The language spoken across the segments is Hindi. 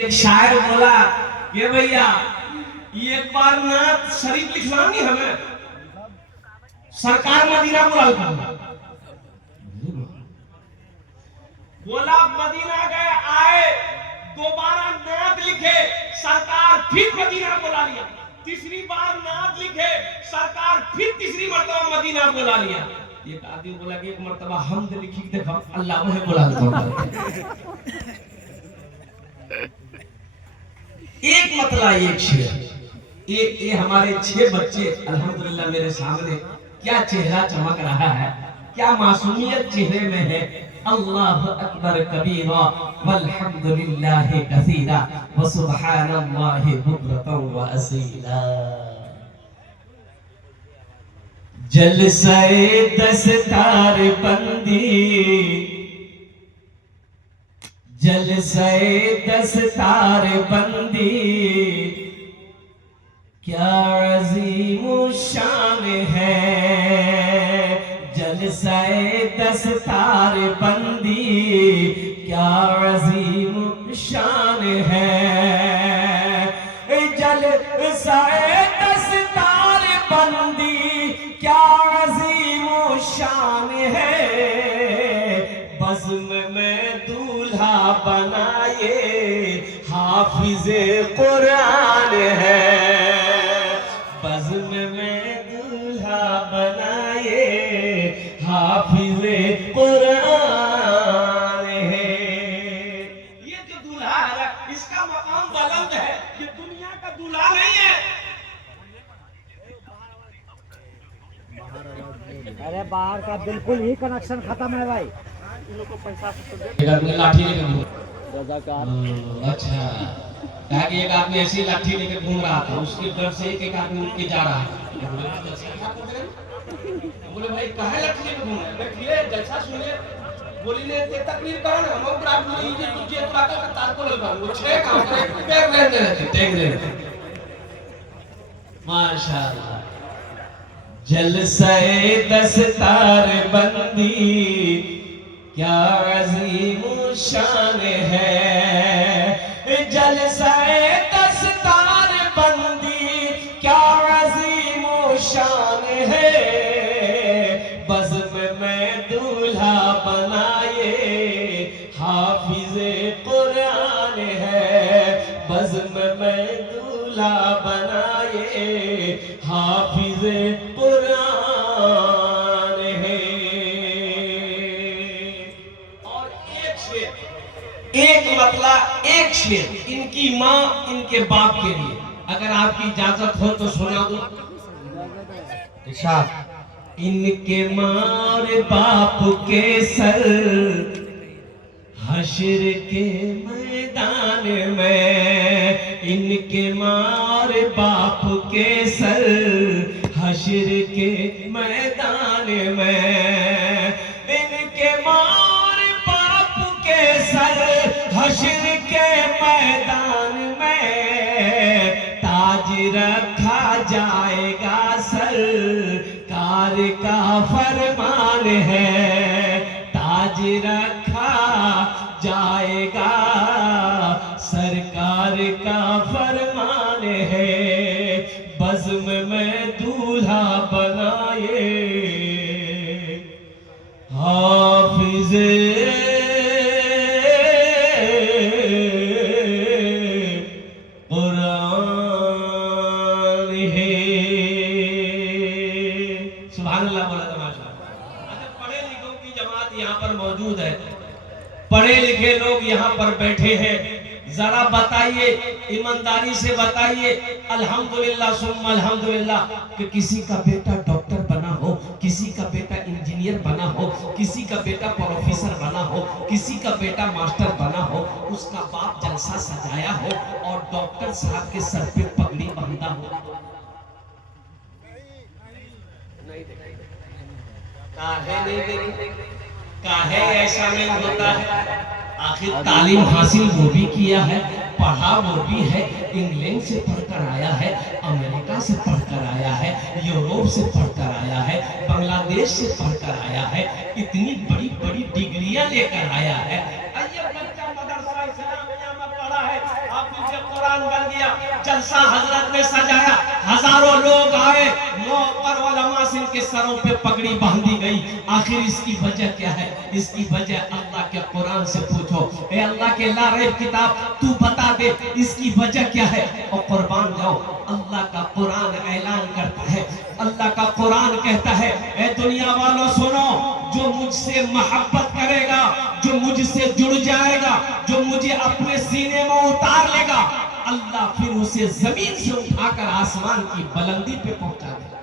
एक शायर बोला कि भैया एक बार नात शरीफ लिखवानी हमें, सरकार मदीना बुला बोला, मदीना गए आए, दोबारा नात लिखे, सरकार फिर मदीना बुला लिया, तीसरी बार नात लिखे, सरकार फिर तीसरी मर्तबा मदीना बुला लिया। एक आदमी बोला कि एक मर्तबा हमद लिखी देखो अल्लाह मुझे बुला लेता। एक मतला एक शेर, ये हमारे 6 बच्चे अल्हम्दुलिल्लाह मेरे सामने, क्या चेहरा चमक रहा है, क्या मासूमियत चेहरे में है। अल्लाह अकबर कबीरा वल्हम्दुलिल्लाह कसीरा व सुब्हानल्लाहि बुक्रतन व असीला। जलसाए दस्तार बंदी, जलसाए दस्तार बंदी, क्या अजीम शान है। जलसाए दस्तार बंदी, क्या अजीम शान है। जलसाए दस्तार बंदी, क्या अजीम शान है। बज़्म में दूल्हा बनाए हाफिज़े कुरान है। बज़्म में दूल्हा बनाए हाफिज़े कुरान है। ये जो दूल्हा है इसका मकाम बुलंद है, ये दुनिया का दूल्हा नहीं है। अरे बाहर का बिल्कुल ही कनेक्शन खत्म है भाई। लाठी लेकर अच्छा, कहा कि एक आदमी ऐसी लाठी लेकर घूम रहा था, उसकी तरफ से एक आदमी उठ के जा रहा है। बोले भाई कहाँ लाठी लेकर घूम रहे, बैठिए जैसा सुनिए। बोली ने ते तकरीर कहा ना, हम उपरात में ये तुझे बात का तार को लगा, वो 6 काम करे पैर रहने रहते टैग रहे। माशाअल्लाह। जलसाए दस्तार बंदी, क्या अजीम शान है। जलसाए दस्तार बंदी, क्या अजीम शान है। बज़्म में दूल्हा बनाए हाफिज़े कुरान है। बज़्म में दूल्हा बनाए हाफिज़े कुरान है। और एक शेर, एक मतला एक शेर इनकी माँ इनके बाप के लिए, अगर आपकी इजाजत हो तो सुना दो। इरशाद। इनके मार बाप के सर हश्र के मैदान में। इनके मार बाप के सर हश्र के मैदान में। इनके मार बाप के सर हश्र के मैदान में। ताज रखा जाएगा सरकार का फरमान है। ताज रखा जाएगा सरकार का फरमान है। बज़्म में दूल्हा बनाए हाफिज़े कुरान है। सुभान अल्लाह बोला तमाशा। अच्छा, पढ़े लिखों की जमात यहाँ पर मौजूद है, पढ़े लिखे लोग यहाँ पर बैठे हैं, जरा बताइए, ईमानदारी से बताइए अल्हम्दुलिल्लाह सुम्मा अल्हम्दुलिल्लाह कि किसी का बेटा डॉक्टर बना हो, किसी का बेटा इंजीनियर बना हो, किसी का बेटा प्रोफेसर बना हो, किसी का बेटा मास्टर बना हो, उसका बाप जलसा सजाया हो और डॉक्टर साहब के सर पे पगड़ी बांधा हो। काहे ऐसा नहीं होता है? आखिर तालीम हासिल वो भी किया है, पढ़ा वो भी है, इंग्लैंड से पढ़कर आया है, अमेरिका से पढ़कर आया है, यूरोप से पढ़कर आया है, बांग्लादेश से पढ़कर आया है, इतनी बड़ी बड़ी डिग्रियां लेकर आया है। बच्चा मदरसा इस्लामिया में पढ़ा है, हाफिज कुरान बन गया, जलसा हजरत ने सजाया, हजारों लोग आए, मुअक्कर उलमा से इनके सरों पे पगड़ी बांधी गई। आखिर इसकी वजह क्या है? इसकी वजह अल्लाह के कुरान से पूछो, ए अल्लाह के लारैब किताब तू बता दे इसकी वजह क्या है। और कुर्बान जाओ, अल्लाह का कुरान ऐलान करता है, अल्लाह का कुरान कहता है, ए दुनिया वालों सुनो, जो मुझसे मोहब्बत करेगा, जो मुझसे जुड़ जाएगा, जो मुझे अपने सीने में उतार लेगा, अल्लाह फिर उसे जमीन से उठाकर आसमान की बुलंदी पे पहुंचा देगा।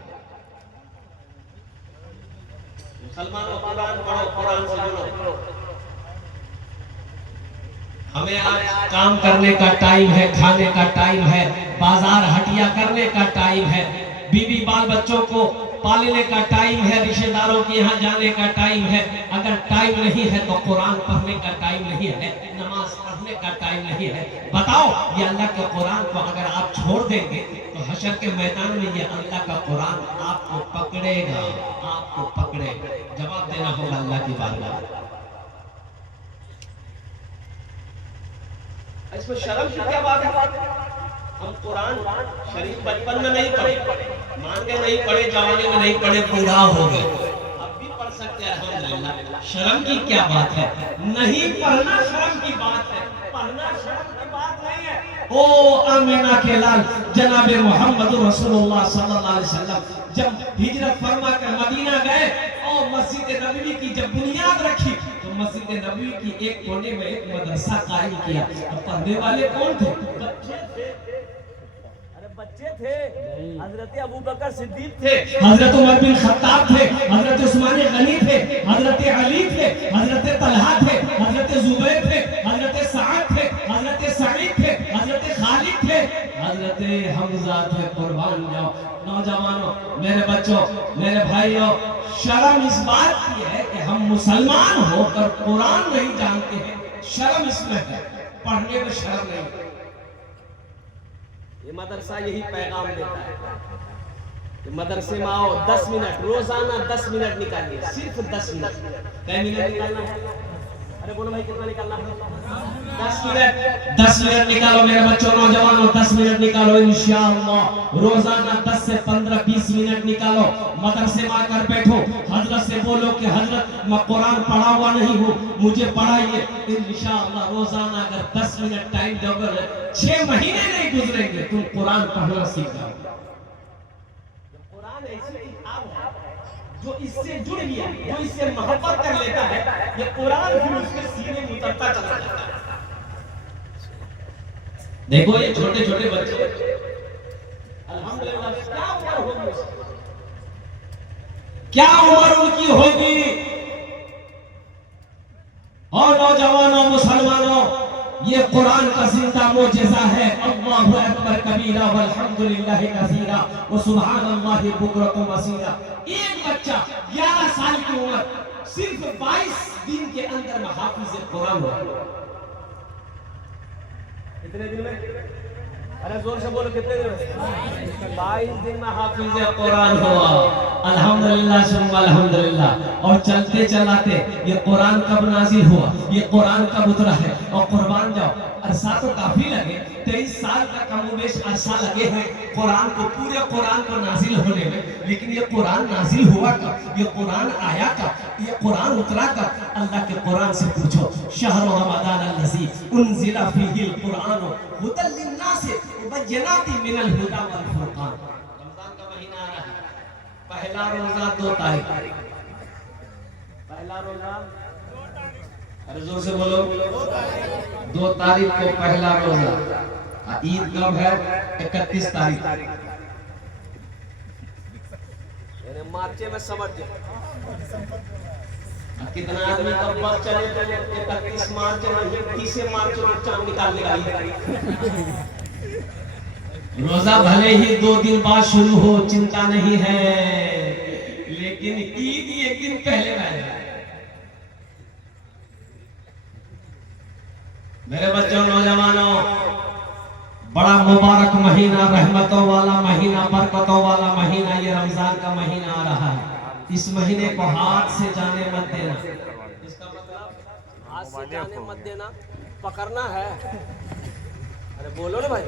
मुसलमानों कुरान पढ़ो, कुरान से जुड़ो। हमें आज काम करने का टाइम है, खाने का टाइम है, बाजार हटिया करने का टाइम है, बीवी बाल बच्चों को पालने का टाइम है, रिश्तेदारों के यहाँ जाने का टाइम है। अगर टाइम नहीं है तो कुरान पढ़ने का टाइम नहीं है, नमाज पढ़ने का टाइम नहीं है। बताओ, ये अल्लाह के कुरान को अगर आप छोड़ देंगे तो हशर के मैदान में ये अल्लाह का कुरान आपको पकड़ेगा, आपको पकड़ेगा। जवाब देना होगा अल्लाह की बारगाह। इसमें शर्म की क्या बात है? हम कुरान शरीफ बचपन में नहीं पढ़े, मान के नहीं पढ़े, जवानी में नहीं पढ़े, बूढ़ा हो गए, अब भी पढ़ सकते हैं अल्हम्दुलिल्लाह। शर्म की क्या बात है? नहीं पढ़ना शर्म की बात है, पढ़ना शर्म की बात नहीं है। ओ आमिना के लाल जनाब मोहम्मद रसूलुल्लाह सल्लल्लाहु अलैहि वसल्लम जब हिजरत फरमा कर मदीना गए और मस्जिद नबवी की जब बुनियाद रखी तो मस्जिद नबवी की एक कोने में एक मदरसा कायम किया। अब पढ़ने वाले कौन थे? बच्चे थे। हजरत अबू बकर सिद्दीक थे, हजरत उमर बिन खत्ताब थे, हजरत उस्मान गनी थे, हजरत अली थे, हजरत तलहा थे, हजरत जुबैर थे, हजरत सअद थे, हजरत सईद थे, हजरत खालिद थे, हजरत हमजा थे। कुर्बान जाओ नौजवानों, मेरे बच्चों, मेरे भाइयों, शर्म इस बात की है कि हम मुसलमान होकर कुरान नहीं जानते हैं। शर्म इसमें है, पढ़ने में शर्म नहीं। ये मदरसा यही पैगाम देता है कि मदरसे में आओ, 10 मिनट रोजाना 10 मिनट निकालिए, सिर्फ 10 मिनट। कितने मिनट निकालना है? अरे बोलो भाई, कितना निकालना है? 10 मिनट। 10 मिनट निकालो मेरे बच्चों, नौजवानों, 10 मिनट निकालो इंशाअल्लाह। रोजाना 10 से 15-20 मिनट निकालो, मदरसे में आकर बैठो, हजरत से बोलो कि हजरत मैं कुरान पढ़ा हुआ नहीं हूँ, मुझे पढ़ाइए। इंशाअल्लाह रोजाना अगर 10 मिनट टाइम दोगे, 6 महीने नहीं गुजरेंगे, तुम कुरान पढ़ना सीख जाओगे। कुरान ऐसी किताब है जो इससे जुड़ गया, जो इससे मोहब्बत कर लेता है, ये कुरान फिर उसके सीने में उतरता चला जाता है। देखो ये छोटे छोटे बच्चे, अल्हम्दुलिल्लाह, क्या उम्र होगी उसकी, क्या उम्र उनकी होगी। और नौजवानों, मुसलमानों, ये कुरान का जिंदा मोजेज़ा है। अल्लाहु अकबर कबीरा वल्हम्दुलिल्लाहि कसीरा व सुब्हानल्लाहि बुकरतुम वसीला। एक बच्चा 11 साल की उम्र, सिर्फ 22 दिन के अंदर में हाफिज कुरान हुआ। कितने दिन में? अरे जोर से बोलो, कितने दिन में? 22 दिन में हाफिज कुरान हुआ। अल्हम्दुलिल्लाह सुम्मा अल्हम्दुलिल्लाह। और चलते चलाते ये कुरान कब नाजिल हुआ, ये कुरान कब उतरा है। और कुर्बान जाओ, अरसा तो काफी लगे, 23 साल का कमोबेश अरसा लगे हैं कुरान को, पूरे कुरान को नाजिल होने में। लेकिन ये कुरान नाजिल हुआ कब, ये कुरान आया कब, ये कुरान उतरा कब? अल्लाह के कुरान से पूछो। शहर रमजान अल्लज़ी उन्ज़िला फ़ीहिल कुरान हुदल लिन्नास व बय्यिनातिन मिनल हुदा वल फुरक़ान। रमजान का महीना आ रहा है, पहला रोजा 2 तारीख, पहला रोजा, अरे जोर से बोलो, 2 तारीख को पहला रोजा। ईद कब है? 31 तारीख। मार्च में समझ कितना आदमी का बस चले 31 मार्च में, 30 मार्च में चांद निकाल लेगा। रोजा भले ही 2 दिन बाद शुरू हो, चिंता नहीं है, लेकिन ईद एक दिन पहले रहेगा। मेरे बच्चों, नौजवानों, बड़ा मुबारक महीना, रहमतों वाला महीना, बरकतों वाला महीना, ये रमजान का महीना आ रहा है। इस महीने को हाथ से जाने मत देना। इसका मतलब हाथ से जाने मत देना, पकड़ना है। अरे बोलो ना भाई,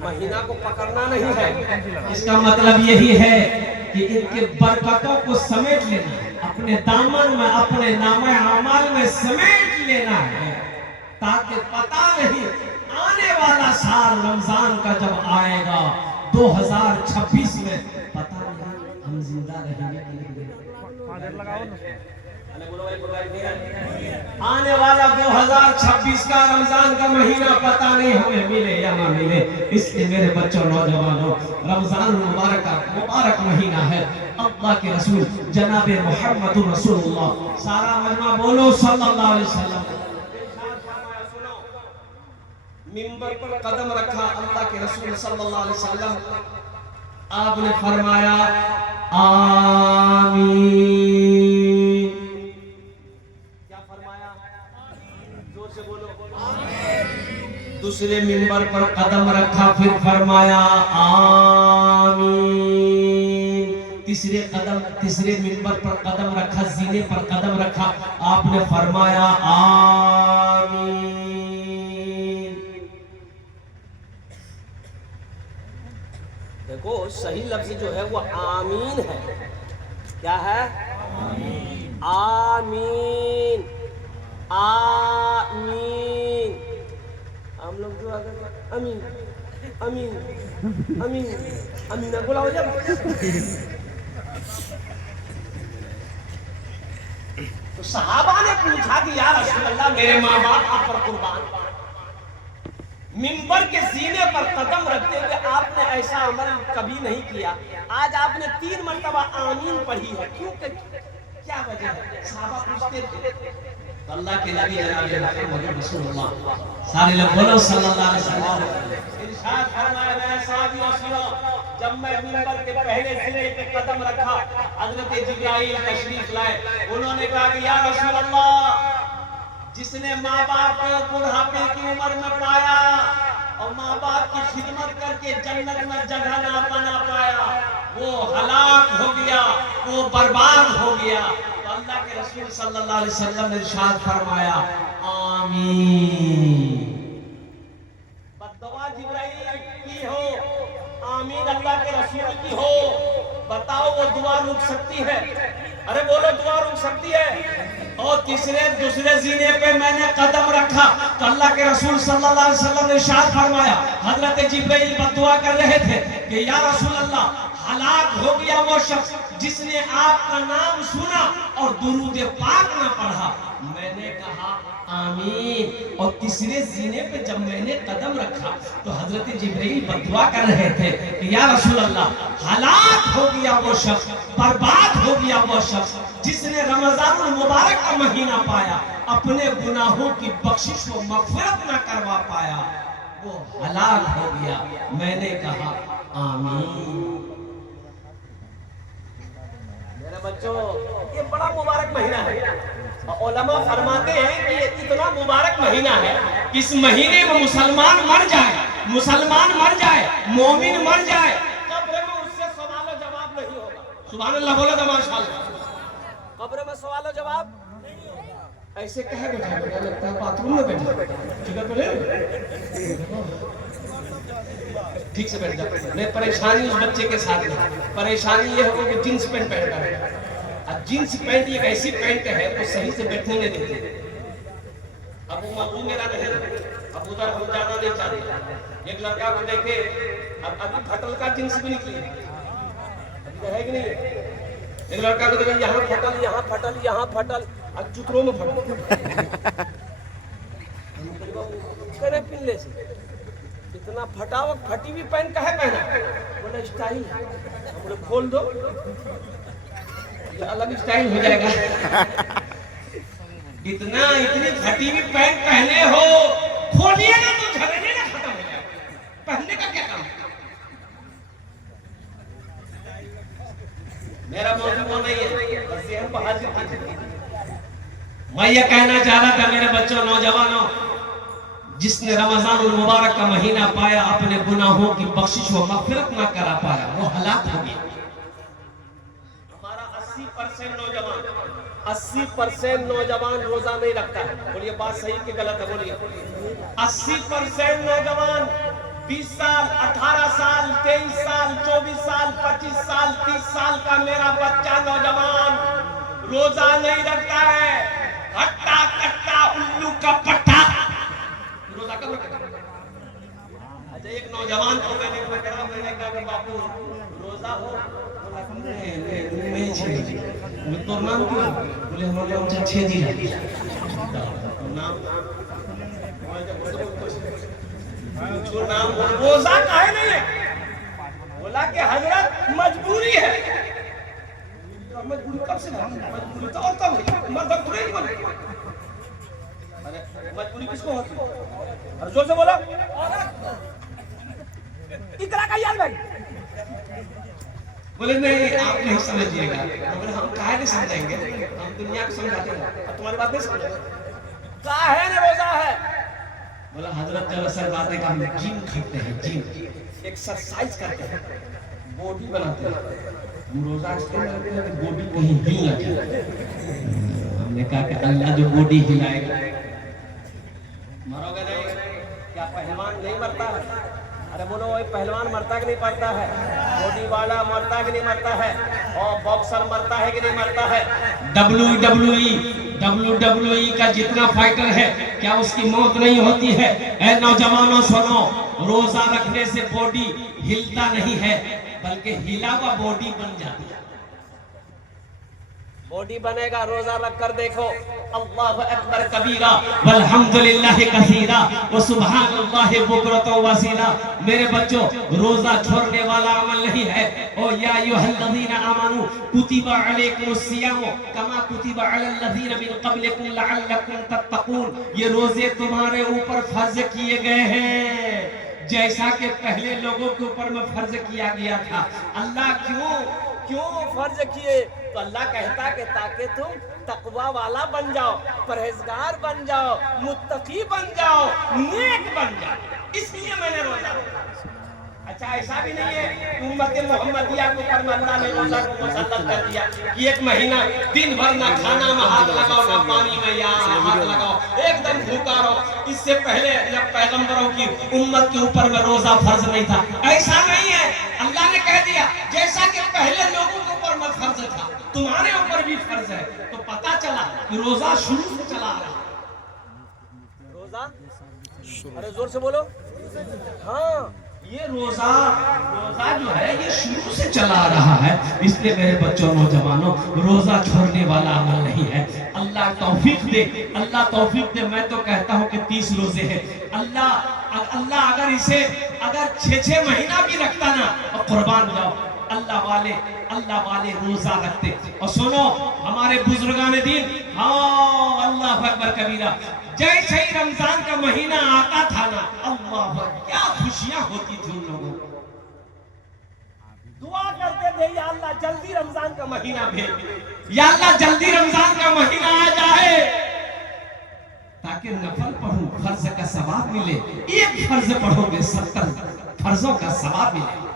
महीना को पकड़ना नहीं है। इसका मतलब यही है कि इनके बरकतों को समेट लेना है, अपने दामन में, अपने नामे अमाल में समेट लेना है, ताकि पता नहीं आने वाला साल रमजान का जब आएगा 2026 में, पता नहीं हम जिंदा रहेंगे कि नहीं। आने वाला 2026 का रमजान का महीना पता नहीं हमें मिले या ना मिले। इसलिए मेरे बच्चों, नौजवानों, रमजान मुबारक का मुबारक महीना है। अल्लाह के रसूल जनाब मोहम्मद रसूलुल्लाह, सारा मजमा बोलो सल्लल्लाहु अलैहि वसल्लम। मिंबर पर कदम रखा अल्लाह के रसूल सल्लल्लाहु अलैहि वसल्लम, आपने फरमाया आमीन। दूसरे मिंबर पर कदम रखा, फिर फरमाया आमीन। तीसरे मिंबर पर कदम रखा, जीने पर कदम रखा, आपने फरमाया आमीन। देखो सही लफ्ज जो है वो आमीन है। क्या है? आमीन, आमीन। हम लोग जो अगर अमीन अमीन अमीन अमीन बोला हो जाए तो सहाबा ने पूछा कि या रसूल अल्लाह, मेरे माँ बाप आप पर कुर्बान, मिंबर के सीने पर कदम रखते हुए आपने ऐसा अमल कभी नहीं किया, आज आपने 3 मरतबा आमीन पढ़ी है, क्यों? क्या वजह है? सहाबा पूछते थे। तो अल्लाह के नबी जनाब मोहम्मद रसूलुल्लाह, सारे लोग बोलो सल्लल्लाहु अलैहि वसल्लम, इरशाद फरमाया, मेरे साथियों सुनो, जब मैं मिंबर के पहले सिरे पे कदम रखा, हजरत जिब्राइल तशरीफ लाए। उन्होंने कहा कि या रसूल अल्लाह, जिसने माँ बाप को बुढ़ापे की उम्र में पाया और माँ बाप की खिदमत करके जन्नत में जगह ना बना पाया, वो हलाक हो गया, वो बर्बाद हो गया। तो अल्लाह के रसूल सल्लल्लाहु अलैहि वसल्लम ने इरशाद फरमाया आमीन। बद्दुआ जिब्राइल की हो, आमीन अल्लाह के रसूल की हो, बताओ वो दुआ रुक सकती है? अरे बोलो, दुआ रुक सकती है? और दूसरे जीने पे मैंने कदम रखा तो अल्लाह के रसूल सल्लल्लाहु अलैहि वसल्लम ने इरशाद फरमाया, हजरत जिब्राइल बद्दुआ कर रहे थे कि या रसूल अल्लाह, हलाक हो गया वो शख्स जिसने आपका नाम सुना और दुरूद पाक ना पढ़ा। मैंने कहा आमीन। और तीसरे जीने पे जब मैंने कदम रखा तो हजरत जिब्राइल बद्दुआ कर रहे थे कि या रसूल अल्लाह, हलाक हो गया वो शख्स, बर्बाद हो गया वो शख्स जिसने रमजानुल मुबारक का महीना पाया, अपने गुनाहों की बख्शिश व मग़फ़िरत ना करवा पाया, वो हलाक हो गया। मैंने कहा आमीन। मेरे बच्चों, ये बड़ा मुबारक महीना है। उलमा फरमाते हैं कि ये इतना मुबारक महीना है कि इस महीने में मुसलमान मर जाए, मोमिन मर जाए, कब्र में उससे सवाल और जवाब नहीं होगा। सुभान अल्लाह बोलो तो माशाअल्लाह। कब्र में सवाल और जवाब ऐसे कहे बैठा, लगता है बाथरूम में बैठा, ठीक से बैठ जा। नहीं, परेशानी उस बच्चे के साथ है, परेशानी ये है कि जींस पैंट पहनता है। अब जींस पैंट एक ऐसी पैंट है तो सही से बैठने नहीं देती। अब वो मबू मेरा नहीं, अब उधर हम जाना नहीं चाहते। एक लड़का को देखे, अब अभी फटल का जींस भी निकली है कि नहीं? एक लड़का को देखे, यहाँ फटल, यहाँ फटल, यहाँ फटल, अब जुतरों में फटल। करे पिल्ले से इतना फटाव फटी हुई पैंट का है पहना? बोले स्टाइल है। बोले खोल दो, ये अलग स्टाइल हो जाएगा। इतनी फटी हुई पैंट पहने हो, खोलिए ना तो झगड़े ना खत्म हो जाएगा। पहनने का क्या काम? मेरा मौजूद नहीं है, बस ये हम बाहर से। मैं ये कहना चाह रहा था मेरे बच्चों, नौजवानों, जिसने रमजानुल मुबारक का महीना पाया, अपने गुनाहों की बख्शिश व मग़फ़िरत ना करा पाया, वो हलाक हो गया। हमारा 80% नौजवान 80% नौजवान रोजा नहीं रखता है। बोलिए बात सही कि गलत है? बोलिए। 80% नौजवान 20 साल, 18 साल, 23 साल, 24 साल, 25 साल, 30 साल का मेरा बच्चा नौजवान रोजा नहीं रखता है। हट्टा कट्टा उल्लू का पट्टा रोजा कब रखता? अच्छा, एक नौजवान को मैंने कहा कि बापू रोजा हो, तो नाम क्यों? बोले हमारा नाम छेदी है। नाम नाम रोजा काहे नहीं है? बोला कि हजरत मजबूरी है। मजबूरी कब से? मजबूरी तो और कब हुई? मर्द पूरे नहीं बने। अरे मजबूरी किसको होती है? अरे जोर से बोलो। इकरा का यार भाई। बोले नहीं आप नहीं समझिएगा। बोले हम काहे नहीं समझेंगे, हम दुनिया को समझाते हैं। तुम्हारी बात नहीं समझेंगे, काहे नहीं रोजा है? बोला हजरत दरअसल बात है कि हम जिम करते हैं, जिम एक्सरसाइज करते हैं, बॉडी बनाते हैं। हम रोजा इसलिए रखते हैं कि बॉडी को ही हिलना चाहिए। हमने कहा कि अल्लाह जो बॉडी हिलाएगा, मरोगे नहीं? क्या पहलवान नहीं मरता है? अरे बोलो वही पहलवान मरता कि नहीं मरता है? बॉडी वाला मरता कि नहीं मरता है? और बॉक्सर मरता है कि नहीं मरता है? WWE का जितना फाइटर है, क्या उसकी मौत नहीं होती है? ऐ नौजवानों सुनो, रोजा रखने से बॉडी हिलता नहीं है, बल्कि हिला हुआ बॉडी बन जाती है। बॉडी बनेगा रोजा रख कर देखो। अल्लाहु अकबर कबीरा वल्हम्दुलिल्लाहि कसीरा व सुब्हानल्लाहि बुकरतन वसीला। मेरे बच्चों, रोजा छोड़ने वाला अमल नहीं है। ओ या अय्युहल्लज़ीना आमनू कुतिबा अलैकुमुस सियाम कमा कुतिबा अलल लज़ीना मिन क़ब्लिकुम लअल्लकुम तत्तक़ून। ये रोजे तुम्हारे ऊपर फर्ज किए गए हैं जैसा कि पहले लोगों के ऊपर में फर्ज किया गया था। अल्लाह क्यों फर्ज किए? तो अल्लाह कहता कि ताकि तुम तकवा वाला बन जाओ, परहेजगार बन जाओ, मुत्तकी बन जाओ, नेक बन जाओ, इसलिए मैंने रोजा रखा। अच्छा, ऐसा भी नहीं है कि उम्मत मोहम्मदिया के ऊपर में अल्लाह ने रोजा को मुसल्लत कर दिया कि एक महीना दिन भर ना खाना में हाथ लगाओ, ना पानी में या हाथ लगाओ, एकदम भूखा रहो। इससे पहले जब पैगंबरों की उम्मत के ऊपर में रोजा फर्ज नहीं था। ऐसा नहीं है, अल्लाह ने कह दिया जैसा कि पहले लोगों के ऊपर में फर्ज था, तुम्हारे ऊपर भी फर्ज है। तो पता चला कि रोजा शुरू से चला आ रहा है। रोजा, अरे जोर से बोलो। हाँ, ये रोजा जो है ये शुरू से चला आ रहा है। इसलिए मेरे बच्चों, नौजवानों, रोजा छोड़ने वाला अमल नहीं है। अल्लाह तौफीक दे, अल्लाह तौफीक दे। मैं तो कहता हूँ कि 30 रोजे हैं। अल्लाह अगर इसे 6 महीना भी रखता ना, और कुर्बान जाओ। अल्लाह वाले रोजा रखते। और सुनो, हमारे बुजुर्गान दीन, हाँ अल्लाह अकबर कबीरा, जैसे ही रमजान का महीना आता था ना, अल्लाह क्या खुशियां होती थी उन लोगों को। दुआ करते थे, या अल्लाह जल्दी रमजान का महीना भेज, या अल्लाह जल्दी रमजान का महीना आ जाए ताकि नफल पढ़ूं, फर्ज का सवाब मिले। एक फर्ज पढ़ोगे 70 फर्जों का सवाब मिले।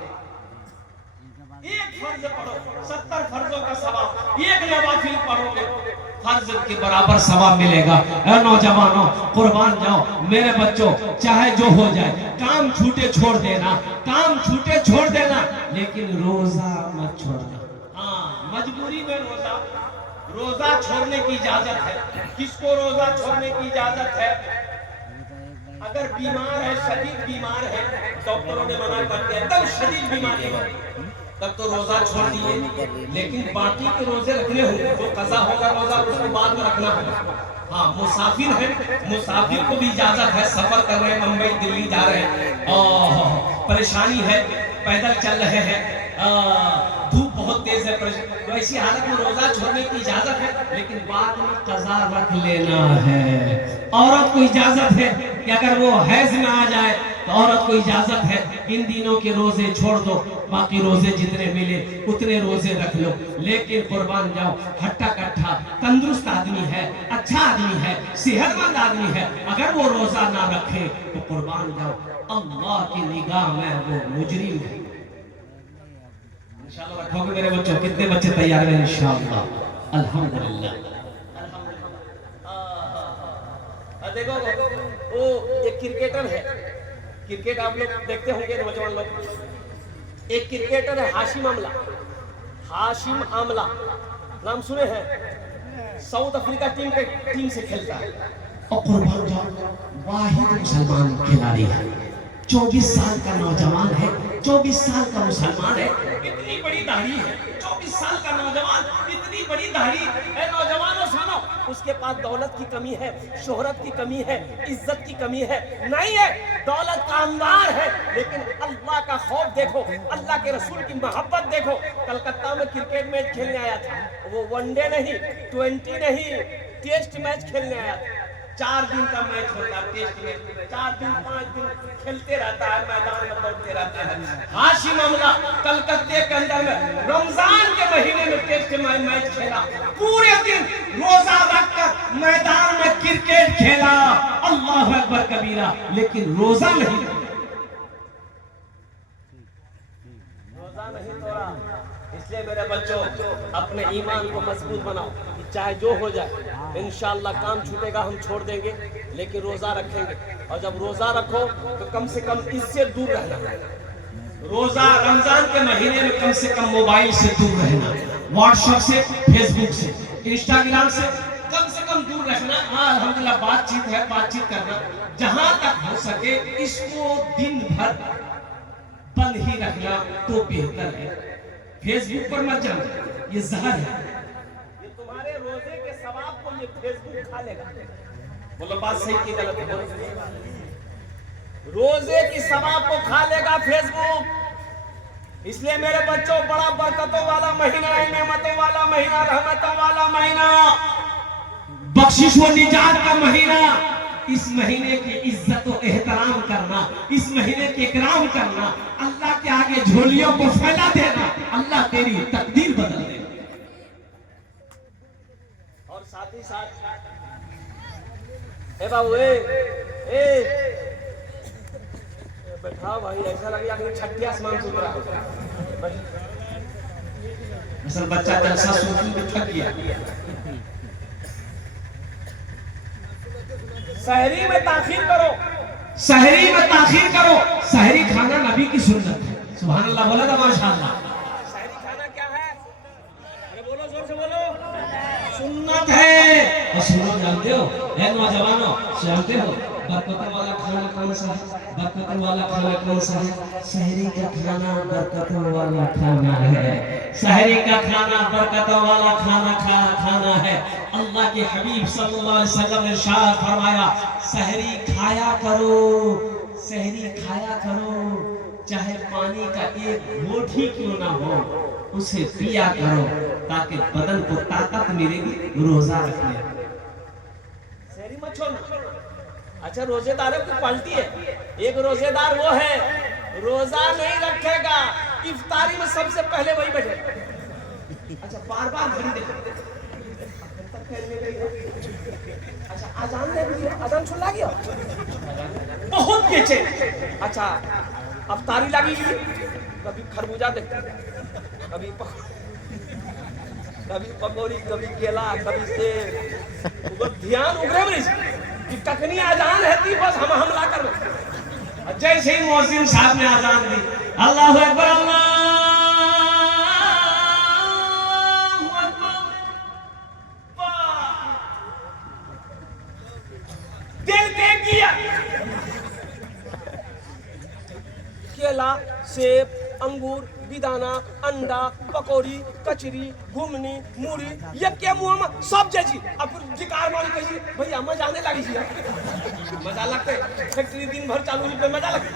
एक फर्ज पढ़ो 70 फर्जों का सवाब, एक नवाफिल पढ़ोगे फर्ज के बराबर सवाब मिलेगा। नौजवानों, कुर्बान जाओ। मेरे बच्चों, चाहे जो हो जाए, काम छूटे छोड़ देना, काम छूटे छोड़ देना, लेकिन रोजा मत छोड़ना। हाँ, मजबूरी में रोजा छोड़ने की इजाजत है। किसको रोजा छोड़ने की इजाजत है? अगर बीमार है, शदीद बीमार है, डॉक्टरों ने मना कर दिया, एकदम शदीद बीमारी है, तब तो रोजा छोड़ दिए। लेकिन बाकी के रोजे रखने होंगे, जो कज़ा होगा रोजा उसको बाद में रखना होगा। हाँ, मुसाफिर है, मुसाफिर को भी इजाजत है, सफर कर रहे हैं, मुंबई दिल्ली जा रहे हैं, और परेशानी है, पैदल चल रहे हैं, धूप बहुत तेज है, तो ऐसी हालत में रोजा छोड़ने की इजाजत है, लेकिन बाद में कज़ा रख लेना है। औरत को इजाजत है कि अगर वो हैज में आ जाए तो औरत को इजाजत है इन दिनों के रोजे छोड़ दो, बाकी रोजे जितने मिले उतने रोजे रख लो। लेकिन कुर्बान जाओ, हट्टा कट्ठा तंदुरुस्त आदमी है, अच्छा आदमी है, सेहतमंद आदमी है, अगर वो रोजा ना रखे तो कुर्बान जाओ, अल्लाह की निगाह में वो मुजरिम है। इंशाअल्लाह रखोगे मेरे बच्चों? कितने बच्चे तैयार हैं? इंशाअल्लाह, अल्हम्दुलिल्लाह। देखो वो एक क्रिकेटर है, क्रिकेट आप लोग देखते होंगे नौजवान लोग। एक क्रिकेटर है हाशिम आमला, हाशिम आमला नाम सुने हैं? साउथ अफ्रीका टीम से खेलता है। और कुर्बान जाऊं, वाहिद मुसलमान खिलाड़ी है, 24 साल का नौजवान है, 24 साल का मुसलमान है, इतनी बड़ी दाढ़ी है, 24 साल का नौजवान, इतनी बड़ी दाढ़ी है। नौजवानों सुनो, उसके पास दौलत की कमी है, शोहरत की कमी है, इज्जत की कमी है नहीं है, दौलत का अंबार है, लेकिन अल्लाह का खौफ देखो, अल्लाह के रसूल की मोहब्बत देखो। कलकत्ता में क्रिकेट मैच खेलने आया था, वो वनडे नहीं, 20 नहीं, टेस्ट मैच खेलने आया था। 4 दिन का मैच होता है टेस्ट में, 4 दिन 5 दिन खेलते रहता है, मैदान में दौड़ते रहता है। हाशिम आमला कलकत्ते के अंदर में रमजान के महीने में टेस्ट मैच खेला, पूरे दिन रोजा रखकर मैदान में क्रिकेट खेला, अल्लाह अकबर कबीरा, लेकिन रोजा नहीं तोड़ा। इसलिए मेरे बच्चों अपने ईमान को मजबूत बनाओ, चाहे जो हो जाए, इंशाअल्लाह काम छूटेगा हम छोड़ देंगे, लेकिन रोजा रखेंगे। और जब रोजा रखो तो कम से कम इससे दूर रहना। रोजा रमजान के महीने में कम से कम मोबाइल से दूर रहना, व्हाट्सएप से, फेसबुक से, इंस्टाग्राम से कम दूर रहना। हाँ अल्हम्दुलिल्लाह बातचीत है, बातचीत करना, जहां तक हो सके इसको दिन भर बंद ही रखना तो बेहतर है। फेसबुक पर मत जाना, ये जहर है। ये तुम्हारे रोजे के सवाब को ये फेसबुक खा लेगा। बोलो बात सही की गलत है? रोजे की सवाब को खा लेगा फेसबुक। इसलिए मेरे बच्चों बड़ा बरकतों वाला महीना है, नेमतों वाला महीना, रहमतों वाला महीना, बख्शिश व निजात का महीना। इस महीने की इज्जत और एहतराम करना, इस महीने के इकराम करना, अल्लाह के आगे झोलियों को फैला देना, अल्लाह तेरी तकदीर बदल देगा। और साथ ही साथ ए बाबू ए बैठाओ भाई, ऐसा लगेगा कि छठी आसमान सुन रहा है। असल बच्चा जलसा सुन के थक गया। सहरी में ताखीर करो, सहरी में ताखीर करो। सहरी खाना नबी की सुन्नत है। सुभान अल्लाह बोला था माशाअल्लाह। सहरी खाना क्या है? अरे बोलो, जोर से बोलो। सुन्नत है। और सुनो, जानते हो ए नौजवानों, जानते हो बरकत वाला खाना कौन सा है? बरकत वाला खाना कौन सा है? सहरी का खाना बरकत वाला खाना है। सहरी का खाना बरकत वाला खाना है। अल्लाह के हबीब सल्लल्लाहु अलैहि वसल्लम ने इरशाद फरमाया, सहरी खाया करो, सहरी खाया करो, चाहे पानी का एक घोंट ही क्यों ना हो, उसे पिया करो, ताकि बदन को ताकत मिलेगी रोजा रखने। सहरी मत छोड़ना। अच्छा, रोजेदारों की क्वालिटी है। एक रोजेदार वो है रोजा नहीं रखेगा, इफ्तारी में सबसे पहले वही बैठे। अच्छा, बार बार घड़ी देखो। अच्छा, अजान सुन लगी बहुत बेचे। अच्छा, अफ्तारी लगी, कभी खरबूजा देखते, कभी पकौड़ी, कभी केला, कभी सेब। ध्यान उगरे में कि टकनी अजान है थी, बस हम हमला कर। जैसे ही मौजिन साहब ने अजान दी, अल्लाहु अकबर, अल्लाहु अकबर, दिल देख दिया। केला, सेब, अंगूर, बिदाना, अंडा, पकौड़ी, कचरी, घुमनी, मूढ़ी, ये क्या मुंह में सब जैसी। अब जिकार मारी कही भैया मजा आने लगी थी। मजा लगते फैक्ट्री दिन भर चालू हुई पे मजा लगता।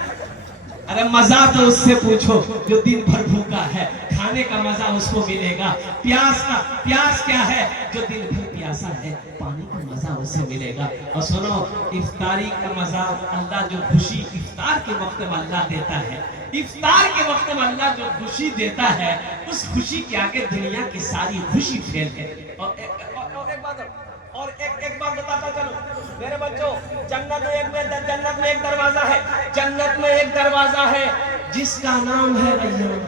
अरे मजा तो उससे पूछो जो दिन भर भूखा है, खाने का मजा उसको मिलेगा। प्यास क्या है? जो दिन भर प्यासा है, पानी का मजा उसे मिलेगा। और सुनो, इफ्तारी का मजा, अल्लाह जो खुशी इफ्तार के वक्त में अल्लाह देता है, इफ्तार के वक्त में अल्लाह जो खुशी देता है, उस खुशी के आगे दुनिया की सारी खुशी फेल है। और एक बात बताता चलो मेरे बच्चों, जन्नत में एक दरवाजा है, जन्नत में एक दरवाजा है जिसका नाम है रैयान।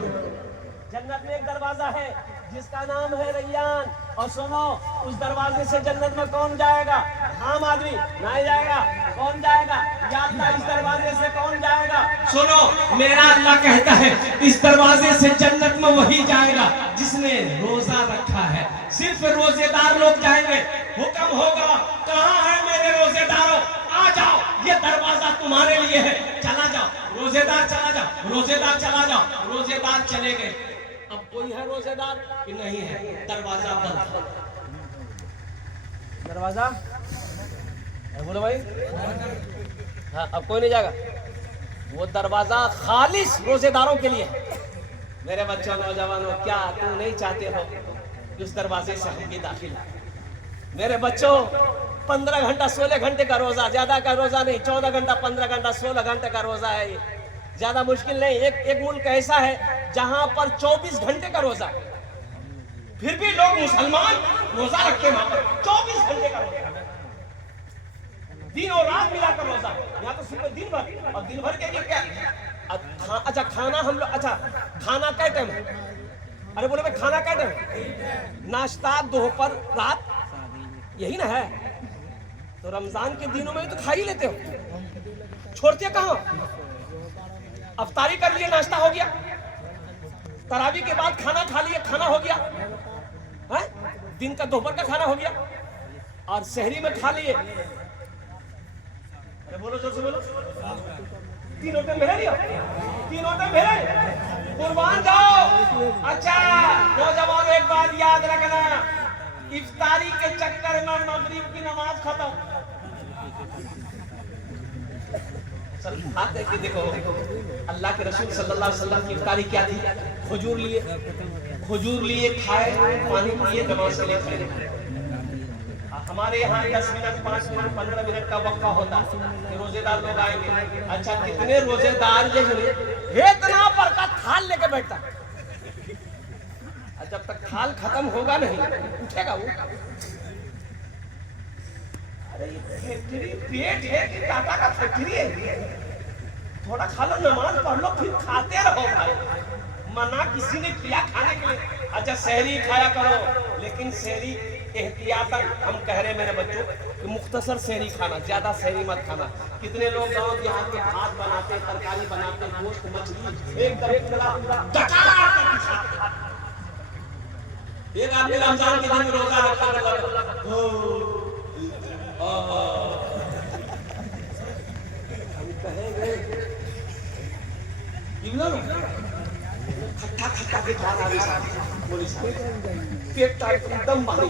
जन्नत में एक दरवाजा है जिसका नाम है रैयान। और सुनो, उस दरवाजे से जन्नत में कौन जाएगा? आम आदमी नहीं जाएगा। कौन जाएगा? या अल्लाह, इस दरवाजे से कौन जाएगा? सुनो, मेरा अल्लाह कहता है इस दरवाजे से जन्नत में वही जाएगा जिसने रोजा रखा है। सिर्फ रोजेदार लोग जाएंगे। हुक्म होगा, कहाँ है मेरे रोजेदारों, आ जाओ, ये दरवाजा तुम्हारे लिए है, चला जाओ। रोजेदार चला जाओ, रोजेदार चला जाओ। रोजेदार चले गए। अब कोई है रोजेदार कि नहीं है? दरवाजा बंद। दरवाजा बोलो भाई। हाँ, अब कोई नहीं जाएगा। वो दरवाजा खालिस रोजेदारों के लिए है। मेरे बच्चों, नौजवानों, क्या तुम नहीं चाहते हो उस दरवाजे से हम भी दाखिल? मेरे बच्चों, 15 घंटा 16 घंटे का रोजा, ज्यादा का रोजा नहीं। 14 घंटा 15 घंटा 16 घंटे का रोजा है। ये ज्यादा मुश्किल नहीं। एक मुल्क ऐसा है जहां पर 24 घंटे का रोजा, फिर भी लोग मुसलमान रोजा रखते हैं। वहां पर 24 घंटे का रोजा, दिन और रात मिलाकर रोजा। यहाँ तो सिर्फ दिन भर, और दिन भर के लिए क्या? अच्छा, खाना हम लोग, अच्छा खाना क्या टाइम है? अरे बोले भाई, खाना क्या टाइम है? नाश्ता, दोपहर, रात, यही ना है। तो रमजान के दिनों में तो खा ही लेते हो, छोड़ते कहाँ? अफ्तारी कर लिए, नाश्ता हो गया, तरावी के बाद खाना खा लिए, खाना हो गया है, दिन का दोपहर का खाना हो गया, और शहरी में खा लिए। अरे बोलो, जोर से बोलो। 3 होटल मेरे लिया, 3 होटल मेरे, कुर्बान जाओ। अच्छा नौजवान, एक बात याद रखना, इफ्तारी के चक्कर में मगरिब की नमाज खत्म। कि देखो, अल्लाह के रसूल सल्लल्लाहु अलैहि वसल्लम की इफ्तारी क्या थी? खजूर लिए, खाए, पानी पिए, नमाज के लिए खड़े। हमारे यहाँ 10 मिनट, 5 मिनट, 15 मिनट का वक्फा होता है, रोजेदार लोग आएंगे। अच्छा, कितने रोजेदार जो इतना पर का थाल लेके बैठता, जब तक थाल खत्म होगा नहीं उठेगा वो। अरे ये फैक्ट्री पेट है कि टाटा का फैक्ट्री है? थोड़ा खा लो, नमाज पढ़ लो, फिर खाते रहो भाई। मना किसी ने किया खाने के लिए? अच्छा, सहरी खाया करो, लेकिन सहरी एहतियातन, हम कह रहे मेरे बच्चों कि मुख्तसर सहरी खाना, ज्यादा सहरी मत खाना। कितने लोग गांव देहात के भात बनाते, तरकारी बनाते, गोश्त मछली एकदम एक आदमी रमजान के दिन रोजा रखा खट्टा खट्टा के जा रहा पेट एकदम भारी।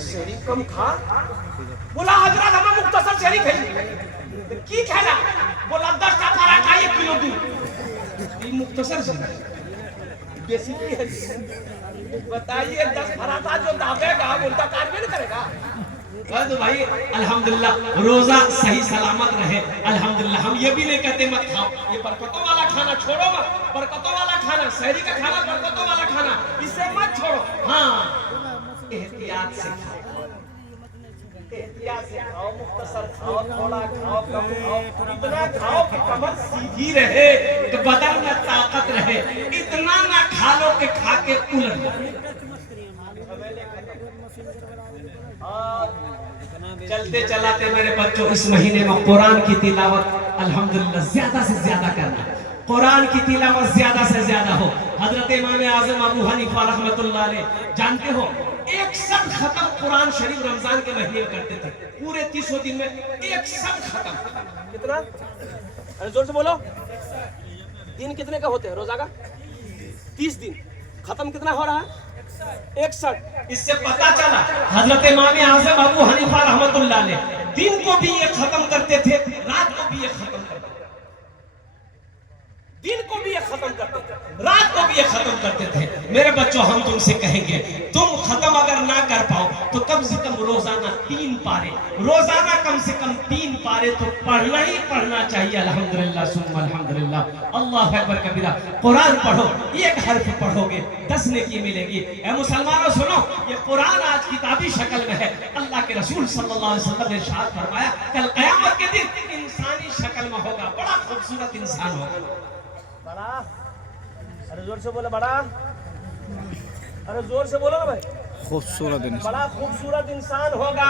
शहरी कम खा, बोला हजरत हमें मुख्तसर शहरी खाई की खाना? बोला 10 का पराठा 1 किलो दूध। मुख्तसर शहरी बेसिकली है। बताइए, 10 पराठा जो दाबेगा उल्टा कार्य नहीं करेगा। तो भाई अल्हम्दुलिल्लाह रोजा सही सलामत रहे। अल्हम्दुलिल्लाह, हम ये भी नहीं कहते मत खाओ, ये बरकतों वाला खाना छोड़ो मत। बरकतों वाला खाना, शहरी का खाना, बरकतों वाला खाना, इसे मत छोड़ो। हाँ, एहतियात से खाओ, एहतियात से खाओ, मुख्तसर खाओ, थोड़ा खाओ, कम खाओ, इतना खाओ कि कमर सीधी रहे, तो बदन में ताकत रहे। इतना ना खा लो कि खा के उलट जाए। चलते चलाते मेरे बच्चों, इस महीने में कुरान की तिलावत अल्हम्दुलिल्लाह ज्यादा से ज्यादा करना। कुरान की तिलावत ज्यादा से ज्यादा हो। हजरत इमाम आज़म अबू हनीफा रहमतुल्लाह अलैह, जानते हो, 61 खत्म कुरान शरीफ रमजान के महीने में करते थे। पूरे 30 दिन में 61 खत्म। कितना? अरे जोर से बोलो। दिन कितने का होते हैं रोजा का? 30 दिन। खत्म कितना हो रहा है? 61। इससे पता चला हजरत इमाम आज़म अबू हनीफा रहमतुल्लाह अलैह दिन को भी ये खत्म करते थे, रात को भी ये खत्म करते थे। दिन को भी ये खत्म करते थे, रात को भी ये खत्म करते थे। मेरे बच्चों, हम तुमसे कहेंगे, तुम खत्म अगर ना कर पाओ तो कम से कम रोजाना 3 पारे, रोजाना कम से कम 3 पारे तो पढ़ना ही पढ़ना चाहिए। अल्हम्दुलिल्लाह सुम्मा अल्हम्दुलिल्लाह, अल्लाहु अकबर कबीरा। कुरान पढ़ो, 1 हर्फ पढ़ोगे 10 नेकी मिलेगी। ऐ मुसलमानों सुनो, ये कुरान आज किताबी शक्ल में है। अल्लाह के रसूल सल्लल्लाहु अलैहि वसल्लम ने इरशाद फरमाया, कल क़यामत के दिन इंसानी शक्ल में होगा, बड़ा खूबसूरत इंसान होगा। बड़ा, अरे जोर से बोले, बड़ा अरे जोर से बोलो ना भाई। खूबसूरत इंसान। बड़ा खूबसूरत इंसान होगा,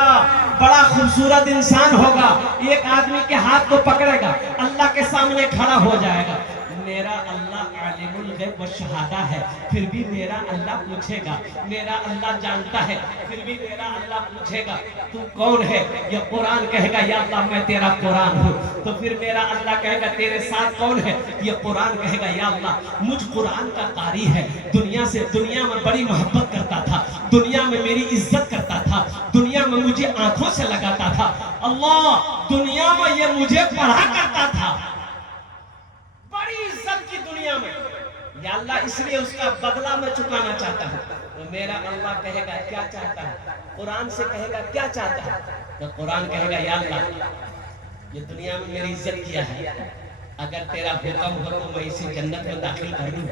बड़ा खूबसूरत इंसान होगा। एक आदमी के हाथ को पकड़ेगा, अल्लाह के सामने खड़ा हो जाएगा। मेरा अल्लाह आलिमुल गैब व शहादा है, फिर भी मेरा अल्लाह पूछेगा। मेरा अल्लाह जानता है, फिर भी मेरा अल्लाह पूछेगा तू कौन है। ये कुरान कहेगा या अल्लाह मैं तेरा कुरान हूँ। तो फिर मेरा अल्लाह कहेगा तेरे साथ कौन है। ये कुरान कहेगा या अल्लाह मुझ कुरान का कारी है, दुनिया में बड़ी मोहब्बत करता था, दुनिया में मेरी इज्जत करता था, दुनिया में मुझे आंखों से लगाता था। अल्लाह दुनिया में ये मुझे पढ़ा करता था, बड़ी इज्जत की दुनिया में। या अल्लाह इसलिए उसका बदला मैं चुकाना चाहता हूँ। तो मेरा अल्लाह कहेगा क्या चाहता है। कुरान से कहेगा क्या चाहता है। तो कुरान कहेगा या अल्लाह ये दुनिया में मेरी इज्जत किया है, अगर तेरा हुक्म हो तो मैं इसे जन्नत में दाखिल कर दूं।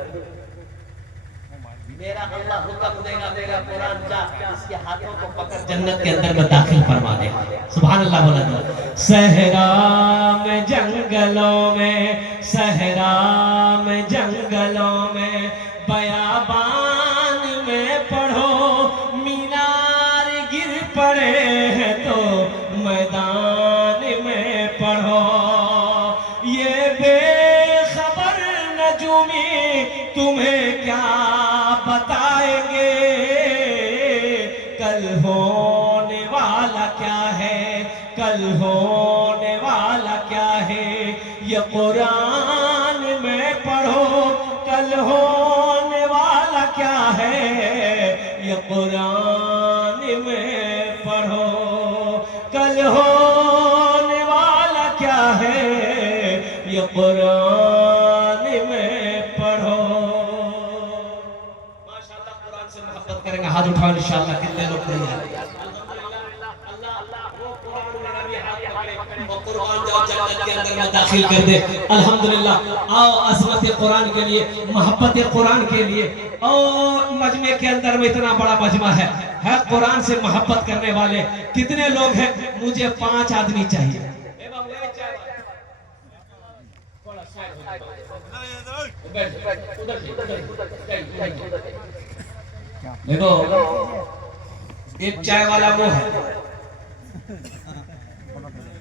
मेरा अल्लाह हुक्म देगा, मेरा कुरान जा इसके हाथों को पकड़ जन्नत के अंदर में दाखिल करवा दे। सुभान अल्लाह बोला था। सहरा में जंगलों में, सहरा में जंगलों में, बयाबान में पढ़ो, मीनार गिर पड़े हैं तो मैदान में पढ़ो। ये बेखबर नजूमी तुम्हें क्या बताएंगे, कल होने वाला क्या है, कल होने वाला क्या है। ये कुरान में पढ़ो, कल होने वाला क्या है। ये कुरान में पढ़ो, कल होने वाला क्या है। ये कुरान में पढ़ो। माशाअल्लाह कुरान से मोहब्बत करेंगे, हाथ उठाओ इंशाअल्लाह। कितने लोग नहीं हैं। जन्नत के अंदर में दाखिल कर दे। अल्हम्दुलिल्लाह। आओ अज़मत कुरान के लिए, मोहब्बत कुरान के लिए। और मजमे के अंदर में इतना बड़ा मजमा है कुरान से मोहब्बत करने वाले कितने लोग हैं। मुझे 5 आदमी चाहिए। देखो एक चाय वाला वो है,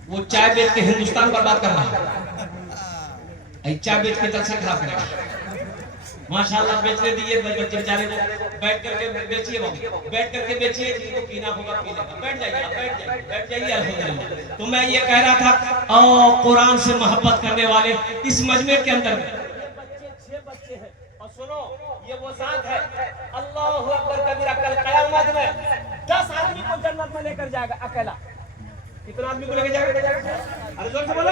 वो चाय बेच के हिंदुस्तान बर्बाद कर रहा है। चाय बेच के जलसा खराब करेगा। माशाल्लाह बेचने दिए बच्चे बेचारे को, बैठ करके बेचिए बाबू, बैठ करके बेचिए, जिनको पीना होगा पी लेगा। बैठ जाइए आप, बैठ जाइए अल्हम्दुलिल्लाह। तो मैं ये कह रहा था और कुरान से मोहब्बत करने वाले इस मजमे के अंदर में 6 बच्चे हैं। और सुनो ये वो साथ है, अल्लाहु अकबर कबीरा। कल क़यामत में 10 आदमी को जन्नत में लेकर जाएगा अकेला। कितना आदमी को लेकर जाएगा? अरे जोर से बोलो।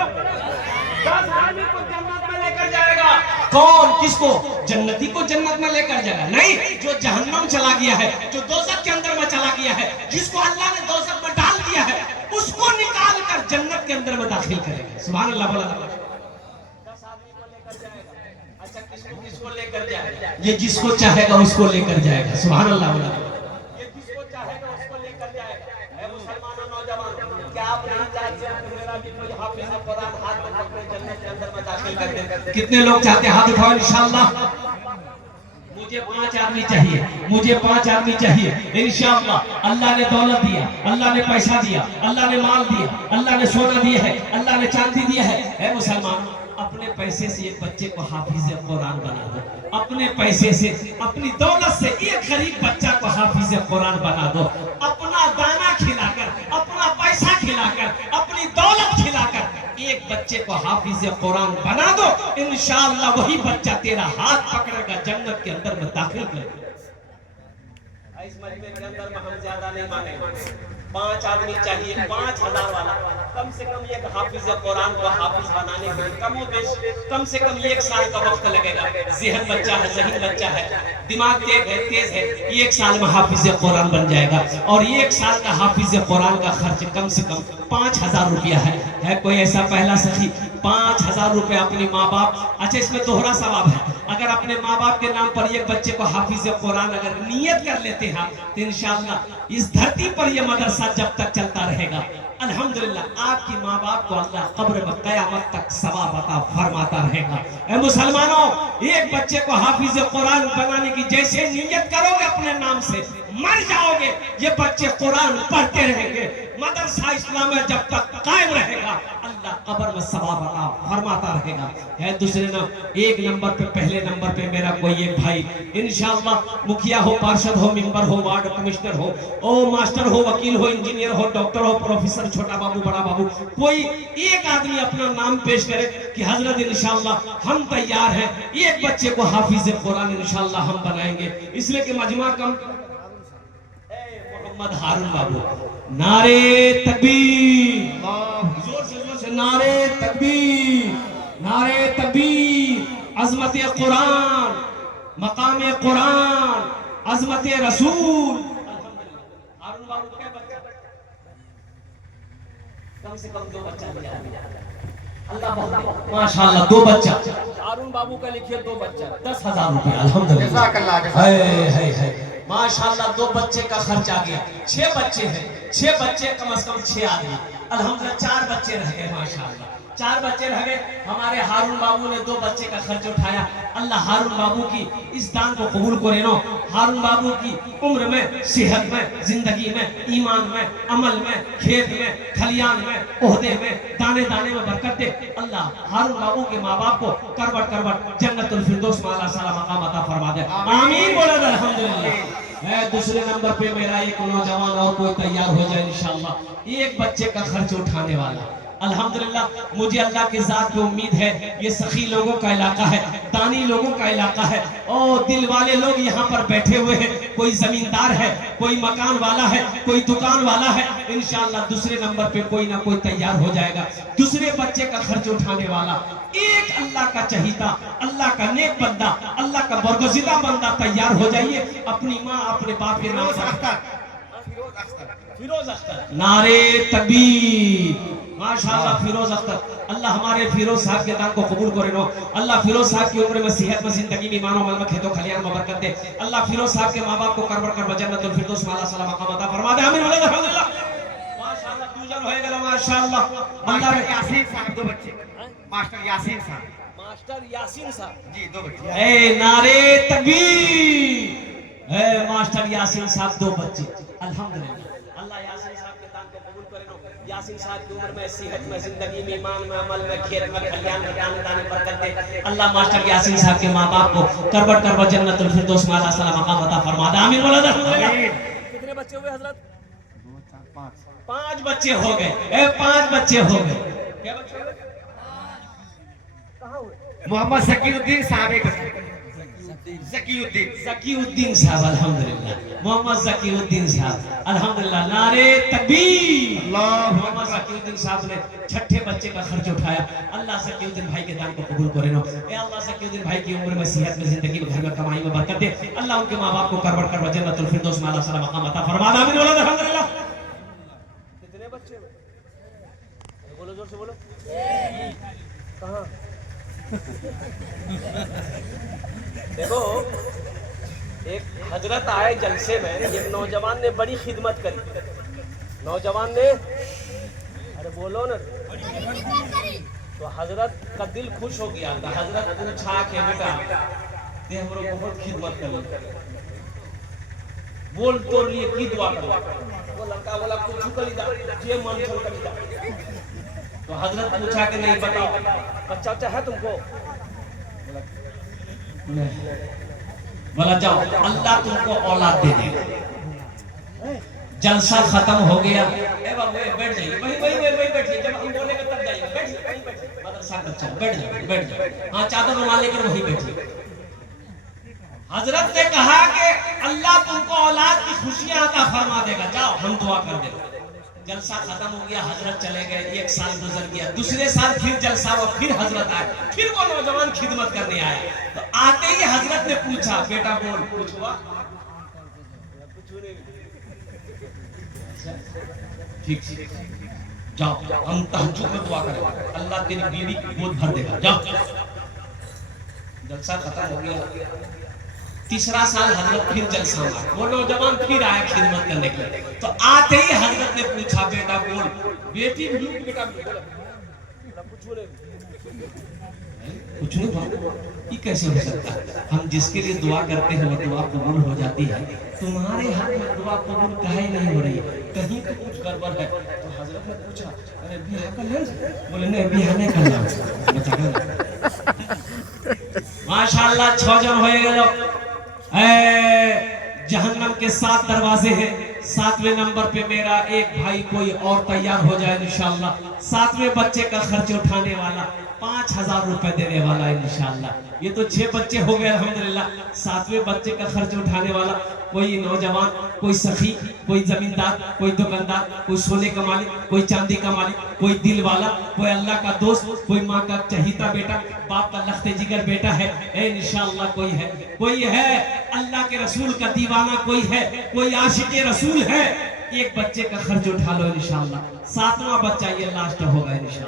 10 आदमी को जन्नत में लेकर जाएगा। कौन? किसको? जन्नती को जन्नत में लेकर जाएगा? नहीं, जो जहन्नम चला गया है, जो दोज़ख के अंदर में चला गया है, जिसको अल्लाह ने दोज़ख में डाल दिया है, उसको निकाल कर जन्नत के अंदर में दाखिल करेगा। सुभान अल्लाह बोला। 10 आदमी को लेकर जाएगा। अच्छा किसको लेकर जाएगा? ये जिसको चाहेगा उसको लेकर जाएगा। सुभान अल्लाह बोला। ये जिसको चाहेगा उसको लेकर जाएगा। ऐ मुसलमानों, नौजवान, क्या आप नहीं चाहते कि मेरा भी कोई हाफिज़ कुरान हाथ में पकड़े जन्नत के अंदर में दाखिल कर दे? कितने लोग चाहते हैं? हाथ उठाओ इंशाअल्लाह। मुझे 5 आदमी चाहिए, मुझे 5 आदमी चाहिए इंशाअल्लाह। अल्लाह ने दौलत दिया, अल्लाह ने पैसा दिया, अल्लाह ने माल दिया, अल्लाह ने सोना दिया है, अल्लाह ने चांदी दिया है। ऐ मुसलमान, अपने पैसे से एक बच्चे को हाफिज़ कुरान बना दो। अपने पैसे से, अपनी दौलत से एक गरीब बच्चा को हाफिज़ कुरान बना दो। अपना दाना खिलाकर, अपना पैसा खिलाकर, अपनी दौलत खिलाकर एक बच्चे को हाफिज़ कुरान बना दो। इंशाअल्लाह वही बच्चा तेरा हाथ पकड़ेगा, जन्नत के अंदर में दाखिल करेगा। इस मजमे के अंदर में हम ज्यादा नहीं मांगेंगे। 5 आदमी चाहिए, 5000 वाला। कम से कम एक हाफिज़ कुरान को हाफिज़ बनाने के लिए कम से कम 1 साल का वक्त लगेगा। ज़हन बच्चा है, ज़हीन बच्चा है, दिमाग तेज है। 1 साल में हाफिज़ कुरान बन जाएगा। और 1 साल का हाफिज़ कुरान का खर्च कम से कम 5000 रुपया है। कोई ऐसा पहला सखी 5,000 रुपए अपने माँ बाप, अच्छा इसमें दोहरा सवाब है, अगर अपने माँ बाप के नाम पर एक बच्चे को हाफिज कुरान अगर नियत कर लेते हैं तो इंशाअल्लाह इस धरती पर यह मदरसा जब तक चलता रहेगा। अल्हम्दुलिल्लाह आपकी माँ बाप को अल्लाह कब्र में कयामत तक सवाब अता फरमाता रहेगा। ए मुसलमानों, एक बच्चे को हाफिज कुरान बनाने की जैसे नियत करोगे अपने नाम से, मर जाओगे ये बच्चे कुरान पढ़ते रहेंगे, मदरसा इस्लामिया जब तक कायम रहेगा अल्लाह कब्र में सवाब अता फरमाता रहेगा। है दूसरे एक नंबर पे, पहले नंबर पे मेरा कोई एक भाई इंशाअल्लाह मुखिया हो, पार्षद हो, मेंबर हो, वार्ड कमिश्नर हो, ओ मास्टर हो, वकील हो, इंजीनियर हो, डॉक्टर हो, प्रोफेसर, छोटा बाबू, बड़ा बाबू, कोई एक आदमी अपना नाम पेश करे कि हजरत इंशाअल्लाह हम तैयार हैं, एक बच्चे को हाफिज कुरान इंशाअल्लाह हम बनाएंगे। इसलिए कि मजमा कम मोहम्मद हारून बाबू, नारे तकबीर, जोर से नारे तकबीर, नारे तकबीर, अजमत कुरान, मकाम कुरान, अजमत रसूल। हारून बाबू क्या बच्चा, कम से कम 2 बच्चा लिया, अल्लाह बहुत माशाअल्लाह 2 बच्चा, हारून बाबू का लिखिए 2 बच्चा, 10,000 रुपए अल्हम्दुलिल्लाह, है माशाअल्लाह 2 बच्चे का खर्च आ गया, 6 बच्चे हैं, 6 बच्चे कम से कम 6 आदमी, अल्हम्दुलिल्लाह 4 बच्चे रह गए, माशाअल्लाह 4 बच्चे रह गए। हमारे हारून बाबू ने 2 बच्चे का खर्च उठाया, अल्लाह हारून बाबू की इस दान को कबूल करे नो, हारून बाबू की उम्र में, सेहत में, जिंदगी में, ईमान में, अमल में, खेत में, खलियान में, ओहदे में, दाने दाने में बरकत दे। अल्लाह हारून बाबू के माँ बाप को करबट करबट जन्नतुल फिरदौस में अल्लाह सला मकाम अता फरमा दे, आमीन बोलो अल्हम्दुलिल्लाह। है दूसरे नंबर पे मेरा एक नौजवान और कोई तैयार हो जाए इंशाअल्लाह, एक बच्चे का खर्च उठाने वाला, अल्हम्दुलिल्लाह मुझे अल्लाह की जात पे उम्मीद है, ये सखी लोगों का इलाका है, दानी लोगों का इलाका है, और दिल वाले लोग यहाँ पर बैठे हुए हैं, कोई जमींदार है, कोई मकान वाला है, कोई दुकान वाला है, इंशाअल्लाह दूसरे नंबर पे कोई ना कोई तैयार हो जाएगा, दूसरे बच्चे का खर्च उठाने वाला, एक अल्लाह का चहीता, अल्लाह का नेक बंदा, अल्लाह का बरगुज़िदा बंदा तैयार हो जाइए अपनी माँ अपने बाप के नाम से। फिरोज अख्तर, नारे तकबीर, माशाअल्लाह फिरोज अख्तर, अल्लाह हमारे फिरोज साहब के दान को कबूल करे नो, अल्लाह फिरोज साहब की उम्र में, सेहत में, जिंदगी में, ईमान और अमल में, खेतों खलियान में बरकत दे, अल्लाह फिरोज साहब के माँ बाप को करबर कर जन्नतुल फिरदौस में अल्लाह सलाम मकाम अता फरमा दे, आमीन बोलो अल्हम्दुलिल्लाह। माशाअल्लाह दूजन हो गया, माशाअल्लाह मास्टर यासीन साहब 2 बच्चे, मास्टर यासीन साहब, मास्टर यासीन साहब जी 2 बच्चे, ए नारे तकबीर, है मास्टर यासीन साहब 2 बच्चे, अल्हम्दुलिल्लाह अल्लाह यासीन साहब के दान को कबूल करे नो, यासीन साहब की उम्र में, सेहत में, जिंदगी में, ईमान में, अमल में, खेत में, खलियान में, दाने दाने बरकत दे, अल्लाह मास्टर यासीन साहब के माँ बाप को करबट करबट जन्नतुल फिरदौस में अल्लाह सलाम मकाम अता फरमा दे, आमीन बोलो अल्हम्दुलिल्लाह। कितने बच्चे हुए हजरत? 2 4 5 5 बच्चे हो गए, ए 5 बच्चे हो गए, क्या बच्चे हो गए? कहाँ हुए? मोहम्मद ज़कीउद्दीन साहब, एक ज़कीउद्दीन साहब, अल्हम्दुलिल्लाह मोहम्मद ज़कीउद्दीन साहब, अल्हम्दुलिल्लाह नारे तकबीर, अल्लाह मोहम्मद ज़कीउद्दीन साहब ने 6ठे बच्चे का खर्च उठाया, अल्लाह ज़कीउद्दीन भाई के दान को कबूल करे नो, ए अल्लाह ज़कीउद्दीन भाई की उम्र में, सेहत में, जिंदगी में, घर में, कमाई में बरकत दे, अल्लाह उनके माँ बाप को करबट करबट जन्नतुल फिरदौस में अल्लाह सलाम मकाम अता फरमा दे, आमीन बोलो अल्हम्दुलिल्लाह। कितने बच्चे हुए? बोलो जोर से बोलो, कहाँ? देखो एक हजरत आए जलसे में, एक नौजवान ने बड़ी खिदमत करी, नौजवान ने, अरे बोलो ना, तो हजरत का दिल खुश हो गया, तो हजरत पूछा के बेटा दे हमरो बहुत खिदमत करी, बोल तो लिए की दुआ करो, वो लड़का बोला कुछ करी जा, जे मन छोड़ करी जा, तो हजरत पूछा कि नहीं बताओ बच्चा बच्चा है तुमको? बोला जाओ अल्लाह तुमको औलाद दे देगा। जलसा खत्म हो गया, ए बाबू बैठ जाइए, वही बैठिए, जब हम बोलेंगे तब जाइए, बैठिए वहीं बैठिए, मदरसा का अच्छा बैठ जाइए, हाँ चादर रुमाल लेकर वहीं बैठिए। हजरत ने कहा कि अल्लाह तुमको औलाद की खुशियां अता फरमा देगा, जाओ हम दुआ कर देंगे। जलसा खत्म हो गया, हजरत चले गए, 1 साल गुजर गया, दूसरे साल फिर जलसा हुआ, फिर हजरत आए, फिर वो नौजवान खिदमत करने आया, तो आते ही हजरत ने पूछा बेटा बोल कुछ हुआ? कुछ नहीं, ठीक जाओ हम तहज्जुद में दुआ करेंगे, अल्लाह तेरी बीवी की गोद भर देगा। जाओ, जलसा खत्म हो गया। तीसरा साल हजरत फिर जलसा हुआ, वो नौजवान फिर आया खिदमत करने के लिए। तो आते ही हजरत ने पूछा, बेटा बोल। बेटी भी बेटा कुछ नहीं बोला। ये कैसे हो सकता है? हम जिसके लिए दुआ करते हैं वो दुआ कबूल हो जाती है, तुम्हारे हाथ में दुआ कबूल काहे नहीं हो रही है? कहीं तो कुछ गड़बड़ है। तो हजरत ने पूछा, अरे बियाह कर ले? बोले नहीं, बियाह नहीं करना। माशाअल्लाह 6 जन हो गए। जहन्नम के 7 दरवाजे हैं, 7वें नंबर पे मेरा एक भाई कोई और तैयार हो जाए इंशाअल्लाह। 7वें बच्चे का खर्च उठाने वाला 5000 रुपए देने वाला है इंशाअल्लाह। ये तो 6 बच्चे हो गए अल्हम्दुलिल्लाह। 7वें बच्चे का खर्च उठाने वाला कोई नौजवान, कोई सखी, कोई जमींदार, कोई दुकानदार, कोई सोने का मालिक, कोई चांदी का मालिक, कोई दिल वाला, कोई अल्लाह का दोस्त, कोई माँ का चहीता बेटा, बाप का लख्ते जिगर बेटा है। इंशाअल्लाह कोई है अल्लाह के रसूल का दीवाना, कोई है, कोई आशिक रसूल है। एक बच्चे का खर्च उठा लो इंशाअल्लाह। 7वां बच्चा ये लास्ट होगा इंशाअल्लाह।